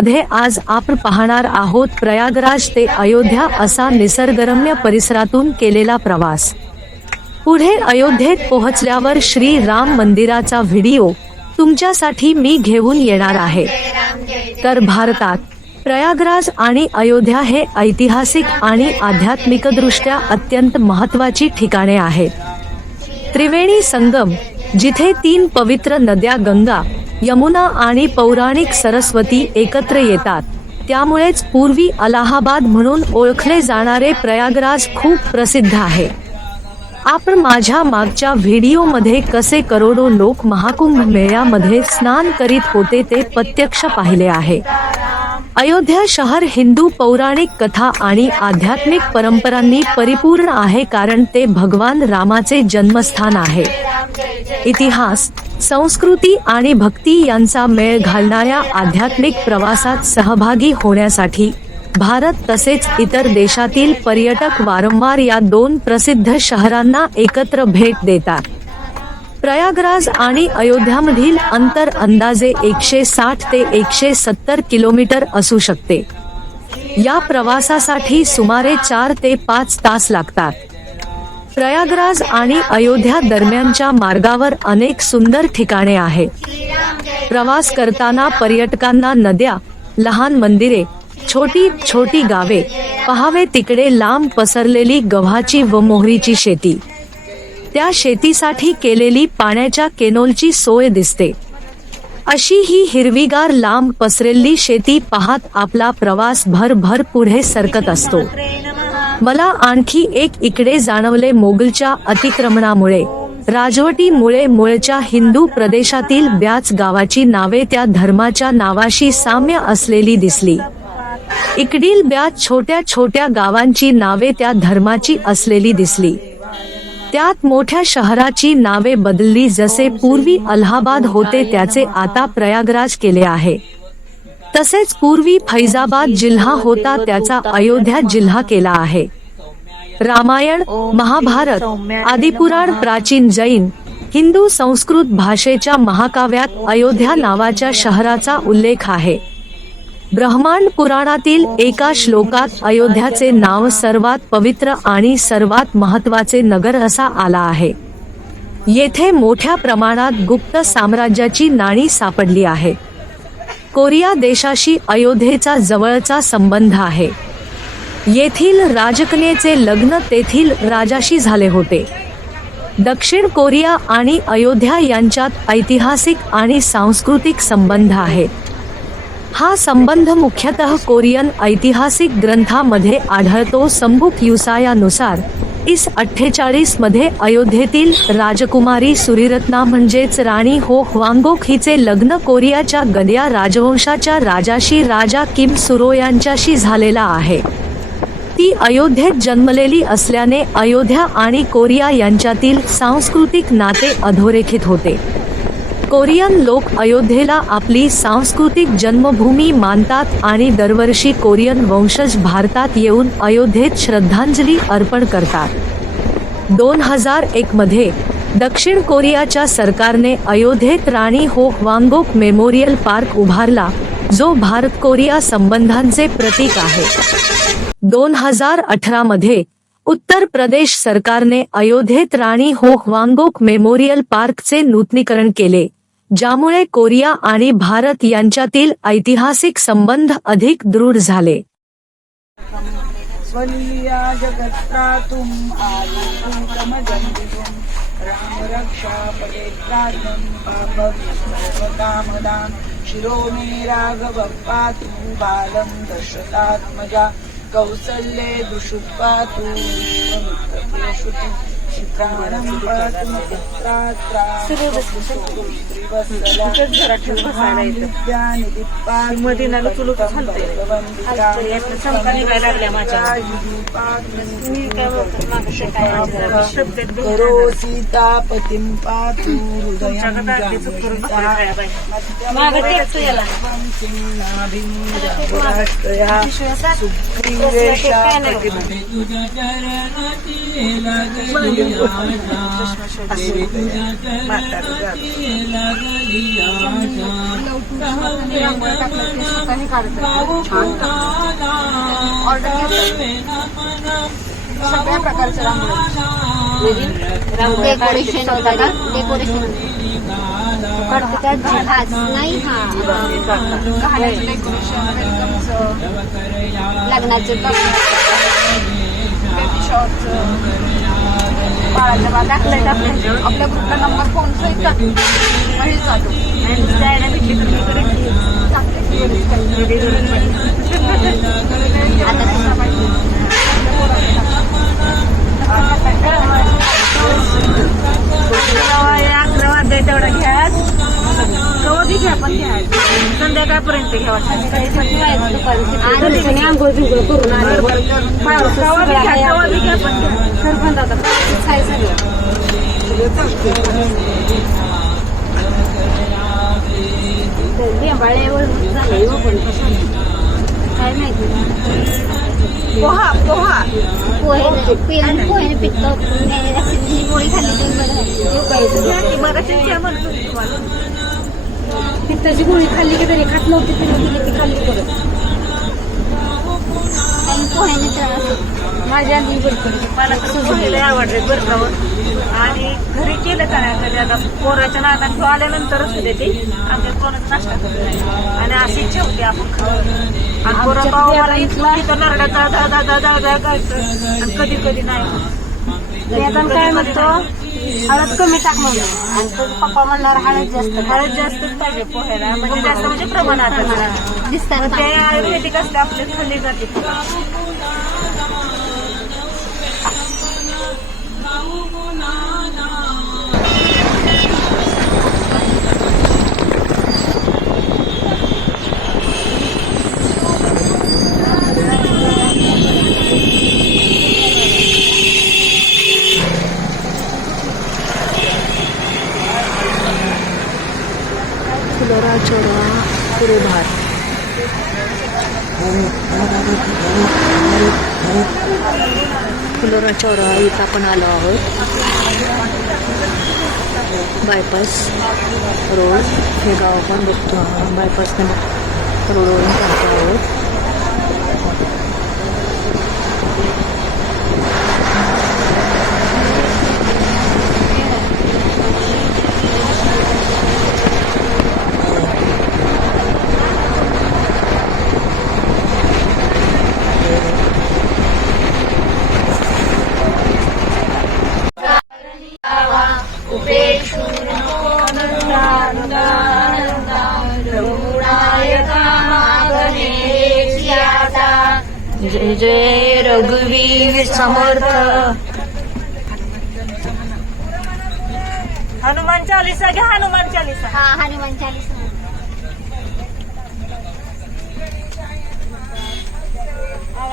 मध्ये आज आपण पाहणार आहोत प्रयागराज ते अयोध्या असा निसर्गरम्य परिसरातून केलेला प्रवास। पुढे अयोध्येत पोहोचल्यावर श्री राम मंदिराचा व्हिडिओ तुमच्यासाठी मी घेऊन येणार आहे। तर भारतात प्रयागराज आणि अयोध्या हे ऐतिहासिक आणि आध्यात्मिकदृष्ट्या अत्यंत महत्त्वाची ठिकाणे आहेत। त्रिवेणी संगम, जिथे 3 पवित्र नद्या गंगा, यमुना आणि पौराणिक सरस्वती एकत्र येतात, त्यामुळेच पूर्वी अलाहाबाद म्हणून ओळखले जाणारे प्रयागराज खूप प्रसिद्ध आहे। आपण माझ्या मागच्या व्हिडिओमध्ये कसे करोडो लोक महाकुंभ मेळ्यामध्ये स्नान करीत होते ते प्रत्यक्ष पाहिले आहे। अयोध्या शहर हिंदू पौराणिक कथा आणि आध्यात्मिक परंपरांनी परिपूर्ण आहे, कारण ते भगवान रामाचे जन्मस्थान आहे। इतिहास, संस्कृती आणि भक्ती यांचा मेळ घालणाऱ्या आध्यात्मिक प्रवासात सहभागी होण्यासाठी भारत तसेच इतर देशातील पर्यटक वारंवार या 2 प्रसिद्ध शहरांना एकत्र भेट देतात। प्रयागराज आणि अयोध्यामधील अंतर अंदाजे 160 ते 170 किलोमीटर असू शकते। या प्रवासासाठी सुमारे 4 ते 5 तास लागतात। प्रयागराज आणि अयोध्या दरम्यानच्या मार्गावर अनेक सुंदर ठिकाणे आहेत। प्रवास करताना पर्यटकांना नद्या, लहान मंदिरे, छोटी छोटी गावे पहावे, तिकडे लांब पसरलेली गव्हाची व मोहरीची शेती, त्या शेतीसाठी केलेली पाण्याच्या केनोलची सोय दिसते। अशी ही हिरवीगार लांब पसरलेली शेती पाहत आपला प्रवास भरभर पुढे सरकत असतो। मला आणखी एक इकडे जाणवले, मोगलच्या अतिक्रमणामुळे, राजवटीमुळे मूळच्या हिंदू प्रदेशातील ब्याच गावाची नावे त्या धर्माच्या नावाशी साम्य असलेली दिसली। इकडील ब्याच छोट्या छोट्या गावांची नावे त्या धर्माची असलेली दिसली। त्यात मोठ्या शहराची नावे बदलली, जसे पूर्वी अलाहाबाद होते त्याचे आता प्रयागराज केले आहे। तसेच पूर्वी फैजाबाद जिल्हा होता त्याचा अयोध्या जिल्हा केला आहे। रामायण, महाभारत, आदिपुराण, प्राचीन जैन, हिंदू संस्कृत भाषेच्या महाकाव्यात अयोध्या नावाच्या शहराचा उल्लेख आहे। ब्रह्मांड पुराणातील एका श्लोकात अयोध्याचे नाव सर्वात पवित्र आणि सर्वात महत्त्वाचे नगर असा आला आहे। येथे मोठ्या प्रमाणात गुप्त साम्राज्याची नाणी सापडली आहेत। कोरिया देशाशी अयोध्येचा जवळचा संबंध आहे। येथील राजकन्येचे लग्न तेथील राजाशी झाले होते। दक्षिण कोरिया आणि अयोध्या यांच्यात ऐतिहासिक आणि सांस्कृतिक संबंध आहेत। हा संबंध मुख्यतः कोरियन ऐतिहासिक ग्रंथामध्ये आढळतो। संबुक युसायानुसार इस 48 मध्ये अयोध्येतील राजकुमारी सुरिरत्ना म्हणजेच राणी हो हवांगोक हिचे लग्न कोरियाच्या गद्या राजवंशाच्या राजाशी, राजा किम सुरो यांच्याशी झालेला आहे। ती अयोध्येत जन्मलेली असल्याने अयोध्या आणि कोरिया यांच्यातील सांस्कृतिक नाते अधोरेखित होते। कोरियन लोक अयोध्येला आपली सांस्कृतिक जन्मभूमी मानतात आणि दरवर्षी कोरियन वंशज भारतात येऊन अयोध्येत श्रद्धांजली अर्पण करतात। 2001 मध्ये दक्षिण कोरियाच्या सरकारने अयोध्येत राणी हो हवांगोक मेमोरियल पार्क उभारला, जो भारत कोरिया संबंधांचे प्रतीक आहे। 2018 मध्ये उत्तर प्रदेश सरकारने अयोध्येत राणी हो हवांगोक मेमोरियल पार्कचे नूतनीकरण केले, ज्यामुळे कोरिया आणि भारत यांच्यातील ऐतिहासिक संबंध अधिक दृढ झाले। कौसल्ये दुष्पातु विश्वमित्रश्रुति चित्राणं पातु पुत्रात्रा करो सीतापतिं पातु हृदयं सुग्रीवेशा असे म्हातारं जातं. सगळ्या प्रकारच्या रांगोळ्या डेकोरेशन होता का? डेकोरेशन नाही घालायचं डेकोरेशन, लग्नाचं बाळाच्या बा दाखलाय आपल्या ग्रुपला नंबर फोन सहित टाकू म्हणजे चालू जायला भेटली तर मी करेन अकरा वाजता तेवढा घ्या कवा बी घ्या पण घ्या संध्याकाळपर्यंत घ्या आंघोळ बिंघोळ करून सरपंच आता बाळेवर झालंय पण काय माहिती पोहा पोहा पोहे पोहे पिकतो पोळी खाल्ली पित्ताची गोळी खाल्ली की तरी खात नव्हती ती खाल्ली परत पोह्याने त्रास माझ्या आधी मला तर पोहेला आवडते बरकावर आणि घरी केलं का नाही कधी आता पोराच्या नादात तो आल्यानंतरच होते ते आमच्या पोराचा नाश्ता करतो आणि अशी ठेवते आपण आणि पोरा पावाला इथला इथं नरड्याचा आणि कधी कधी नाही काय म्हणतो हळद कमी टाक म्हणून आणि पप्पा म्हणणार हळद जास्तच पाहिजे पोहायला म्हणजे जास्त म्हणजे प्रमाणात दिसतात ते आयुर्वेदिक असते आपले खाल्ली जाते फुलोरा चोरवा कुरुभार फुलोरा चौरा इथं आपण आलो आहोत. बायपास रोड हे गाव आपण बघतो बायपास रोडवरून जातो आहोत. जय जय रघुवीर समर्थ. हनुमान चालीसा घ्या हनुमान चालीसा हा हनुमान चालीसा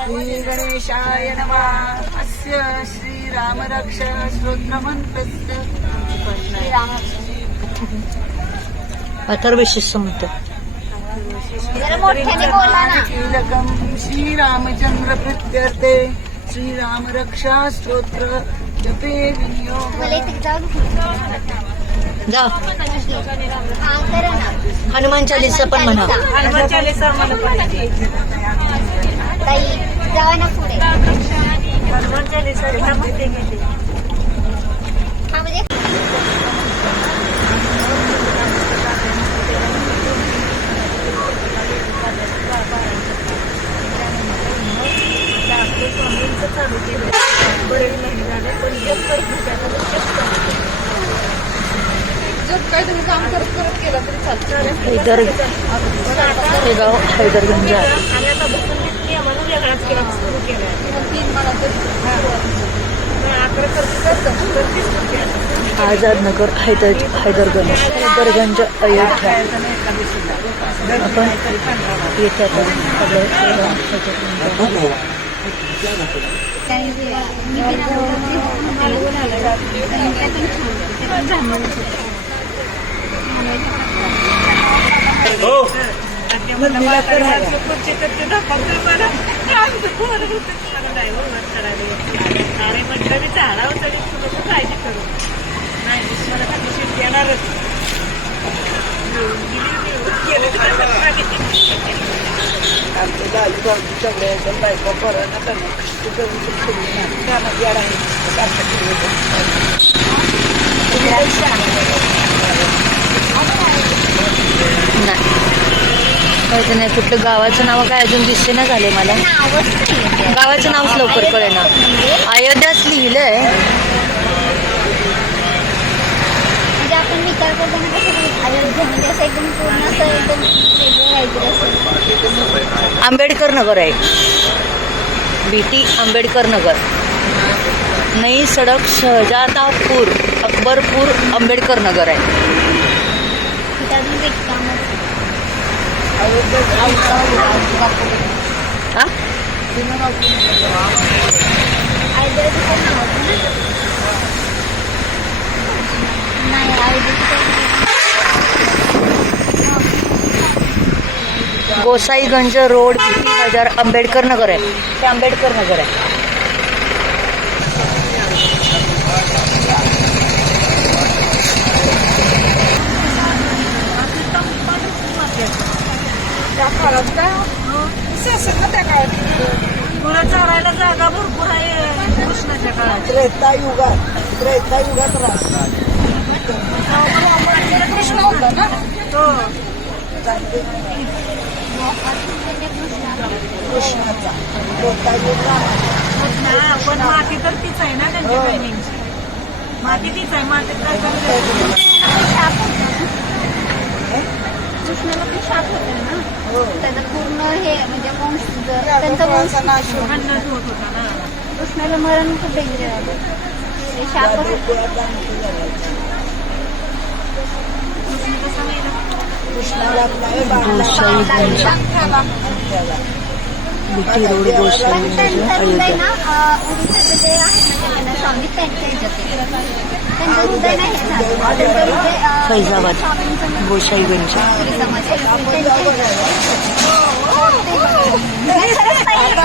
श्री गणेशाय नमः. अस्य श्रीराम रक्षा स्तोत्रमन्त्रस्य श्रीराम अथर्वशीर्ष संहिता. जरा मोठ्याने बोला ना. कीलकं श्रीरामचंद्र प्रीत्यर्थे श्रीराम रक्षा स्तोत्र जपे विनियोग. मला इथे जाऊ जा हा करा ना. हनुमान चालीसा पण म्हणा. हनुमान चालीसा ताई जावा ना पुढे. हनुमान चालीसा हा म्हणजे काय तुम्ही काम करत करत केलं तरी चालतं. हे गाव हैदरगंज आहे. आणि आता बसून घेतली आम्हाला वेगळाच केला सुरू केला 3 मला आझाद नगर हैदरगंज अयोध्या. आपण येथे ते म्हणलं म्हाताऱ्यासारखं खुर्ची तर ते धपावतोय मला. आमचं पोरं होतं की मला नाही बरोबर करायला. अरे म्हटलं मी झाडावर तरी तुला काळजी करू नाही मला खाली शेट येणारच. कळतं नाही कुठलं गावाचं नाव काय अजून दिसते ना झाले मला. गावाचं नावच लवकर कळे ना. अयोध्याच लिहिलंय. म्हणजे आपण विचार करतो ना कसं अयोध्या म्हणजे असं एकदम पूर्ण असं एकदम वेगळं काहीतरी असं. आंबेडकर नगर आहे. बीटी आंबेडकर नगर. नई सडक शहजादापूर अकबरपूर आंबेडकर नगर आहे. तिथं अजून वेगळं हा नाही गोसाईगंज रोड बीटी बाजार आंबेडकर नगर आहे. ते आंबेडकर नगर आहे. त्या काळात काय असेल ना त्या काळात गुरं चारायला जागा भरपूर आहे कृष्णाच्या काळात. कृष्ण होता ना तो हा, पण माती तर तीच आहे ना त्यांच्या बहिणींची. माती तीच आहे. मातीत काय करायचं. कृष्णाला पण शाप होते ना त्याचं पूर्ण हे म्हणजे वंश त्यांचा वंश अन्नच होत होता ना. कृष्णाला मरण खूप डेंजर आलं ते शाप बीटी रोड गोसाईगंज अयोध्या. उडीसाचे ते आहेत ना स्वामी त्यांच्या ह्याच्यात त्यांचं हृदय नाही हे झालं. त्यांचं हृदय फैजाबाद स्वामींचं गोसाईगंज.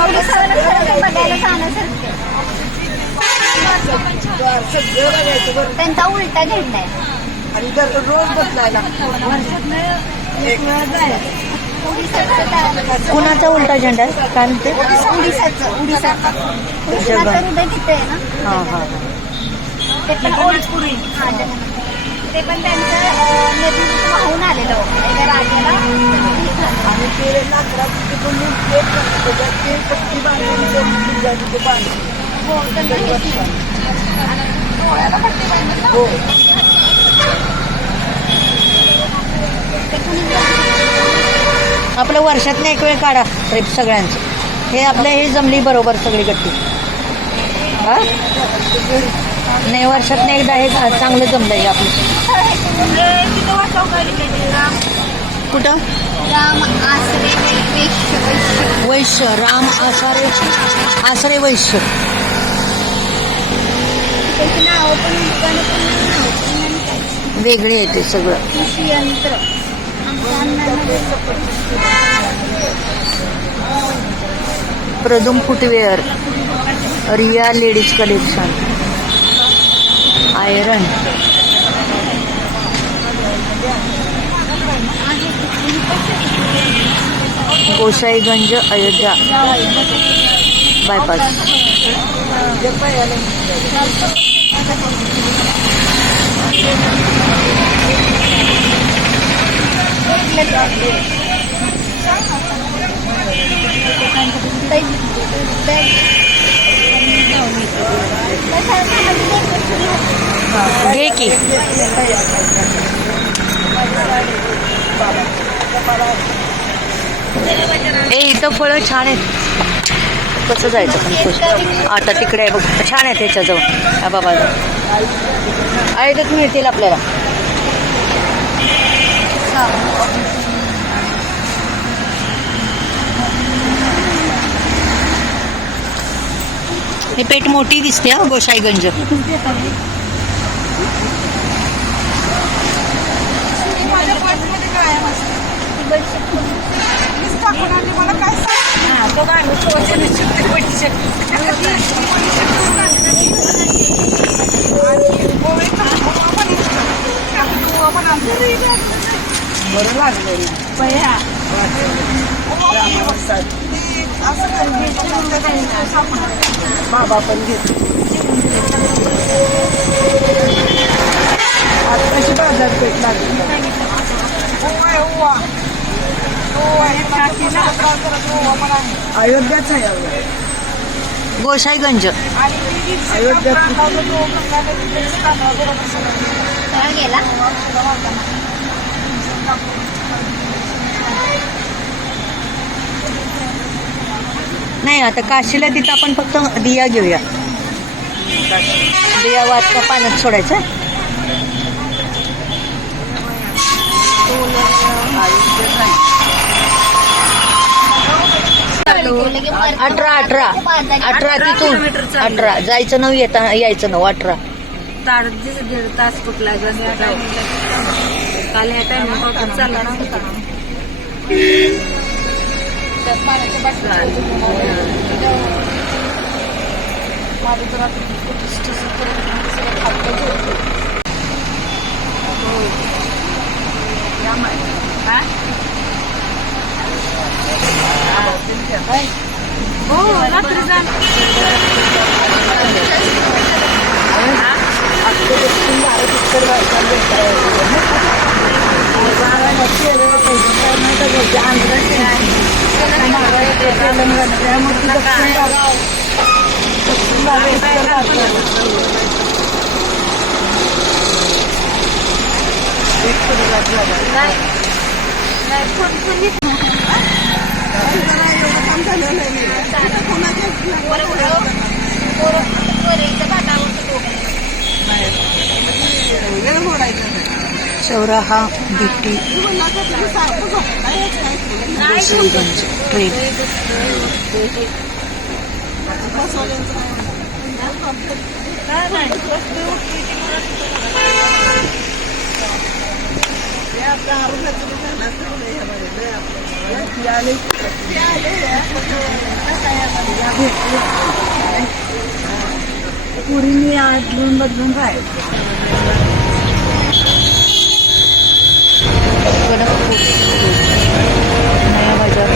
उडीसामध्ये बघायला जाण्यासारखे त्यांचा उलटा झेंडा आहे. आणि जर रोज बदलायला कुणाचा उलटा झेंडा आहे काय म्हणते. उडीसाचं कृष्णाचं हृदय तिथे आहे ना. हा हा. ते पण जगन्नाथपुरी. हा जगन्नाथ. ते पण त्यांचं नदी वाहून आलेलं होतं एका राजाला आणि ते लाकडाची तिथून ते पट्टी बांधून ते बांधून हो त्यांना हे डोळ्याला पट्टी बांधून हो आपलं वर्षातनं एक वेळ काढा ट्रिप सगळ्यांची. हे आपलं हे जमली बरोबर सगळी गट्टी. हा नाही वर्षातनं एकदा हे चांगलं जमलं आहे आपलं. तिथं वाटाव काढली राम. कुठं राम आसरे वैश्य वैश्य राम आसरे वैश्य. त्याची नावं पण दुकानं पण नाव पण काय वेगळे आहे ते सगळं. कृषी यंत्र प्रदूम footwear Riya ladies collection iron Gosaiganj Ayodhya bypass. घे की. ए इथं फळं छान आहेत. कसं जायचं पण खुश. आता तिकडे आहे बघ छान आहे त्याच्याजवळ. हा बाबा इथंच मिळतील आपल्याला. हे पेठ मोठी दिसते हा गोसाईगंज. माझ्या पर्समध्ये कायम असते हा, तो गाणं पोहोचेल छत्रपती बरं लागलं बया बाबा पण घेतो कशी बाजारपेठ लागली अयोध्याच आहे गोसाईगंज अयोध्यात गेला नाही आता काशीला तिथं आपण फक्त दिया घेऊया. दिया वाचता पाण्यात सोडायचं. अठरा तिथून 18 जायचं नऊ यायचं नऊ 18. दीड तास कुठला काल ह्या टाइम चालला पाण्याच्या हो रात्री चौराहा बिट्टी गोसाईगंज ट्रेन. पुरीने आठवून बदलून राहायचं. नया बाजार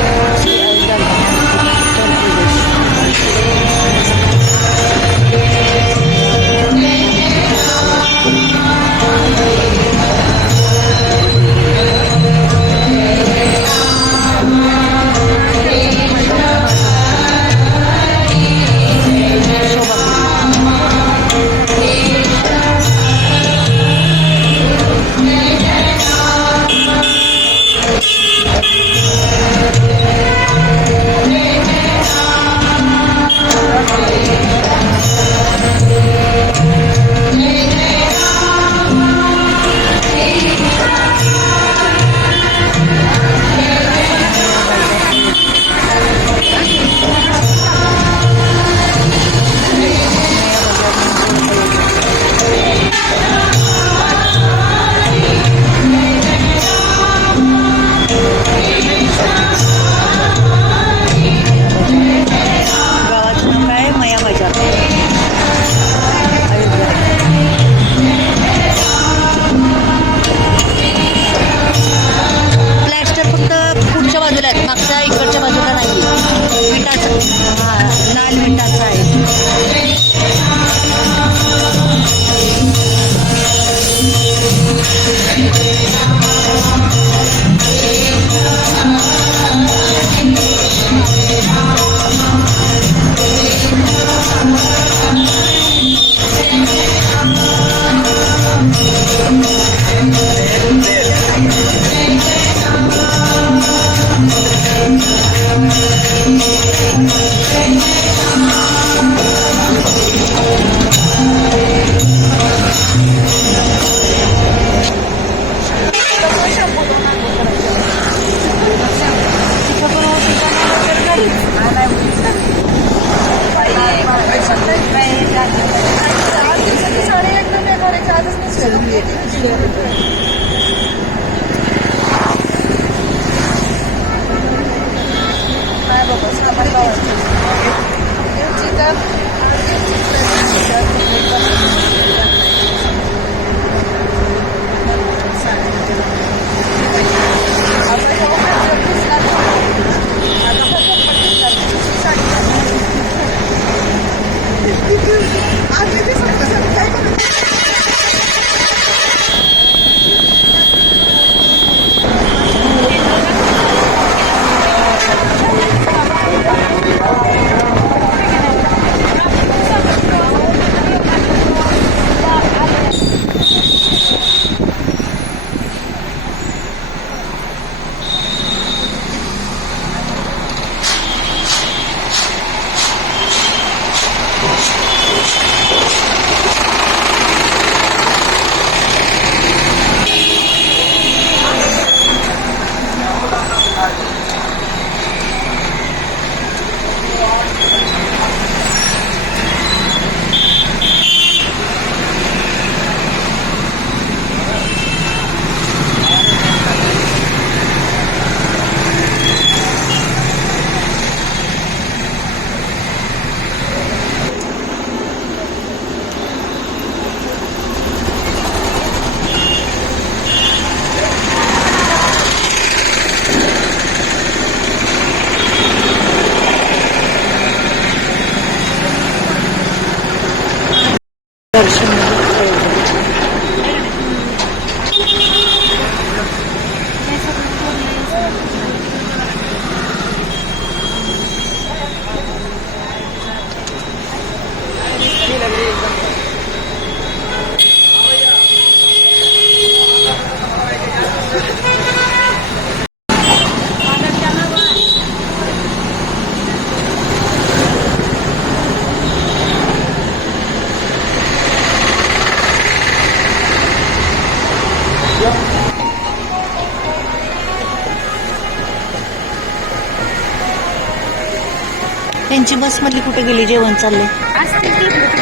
त्यांची बसमधली कुठे गेली? जेवण चाललंय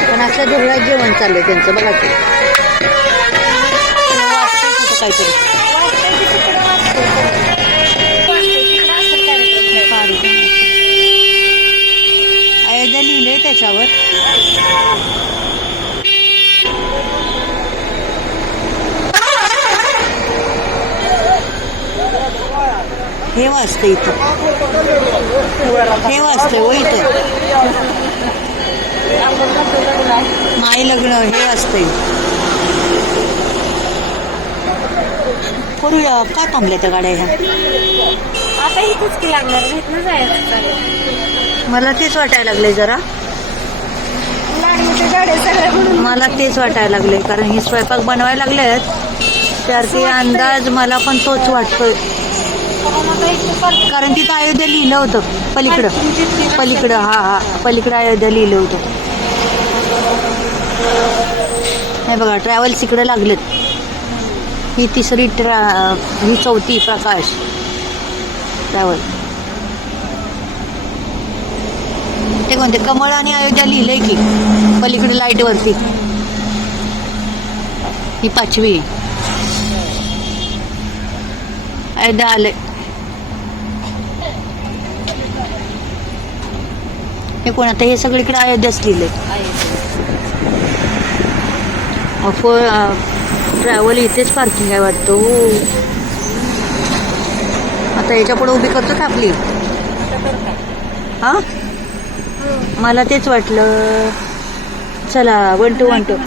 पण असल्या धुरळ्यात जेवण चाललंय त्यांचं. बघा ते काहीतरी अयोध्या लिहिलंय त्याच्यावर. हे वाचतं इथं, हे वाचतंय व इथं माई लग्न हे असतंय. करूया का थांबल्या त्या गाड्या ह्या? आता इथंच की लागणार, इथनं जायचं. मला तेच वाटायला लागले जरा, लागण्याच्या गाड्या सगळ्या म्हणून मला तेच वाटायला लागले. कारण हे स्वयंपाक बनवायला लागलेत त्याचे अंदाज मला पण तोच वाटतोय. कारण तिथं अयोध्या लिहिलं होतं पलीकडं पलीकडं हा पलीकडं अयोध्या लिहिलं होतं. हे बघा ट्रॅव्हल्स इकडे लागलेत. ही तिसरी ही चौथी प्रकाश ट्रॅव्हल. ते कोणते कमळ आणि अयोध्या लिहिलंय की पलीकडे लाईट वरती. ही पाचवी अयोध्या आले. हे कोण आता? हे सगळीकडे अयोध्याच लिहिलंय. ट्रॅव्हल इथेच पार्किंग आहे वाटतं. हो आता याच्या पुढे उभी करतो का आपली? हा मला तेच वाटलं. चला 1 2 1 2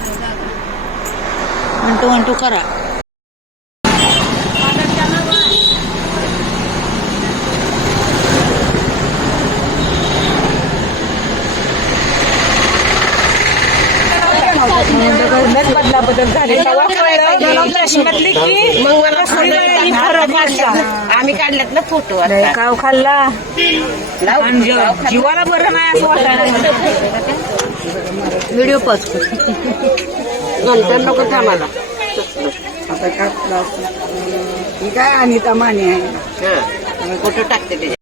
1 2 1 2 करा. बदला बदल झाले आम्ही काढल्यात ना फोटो. काव खाल्ला जीवाला बरं नाही असं वाटायला. व्हिडिओ पॉज कर. नंतर नको थांबाला. ही काय अनिता माने आहे, फोटो टाकते ते.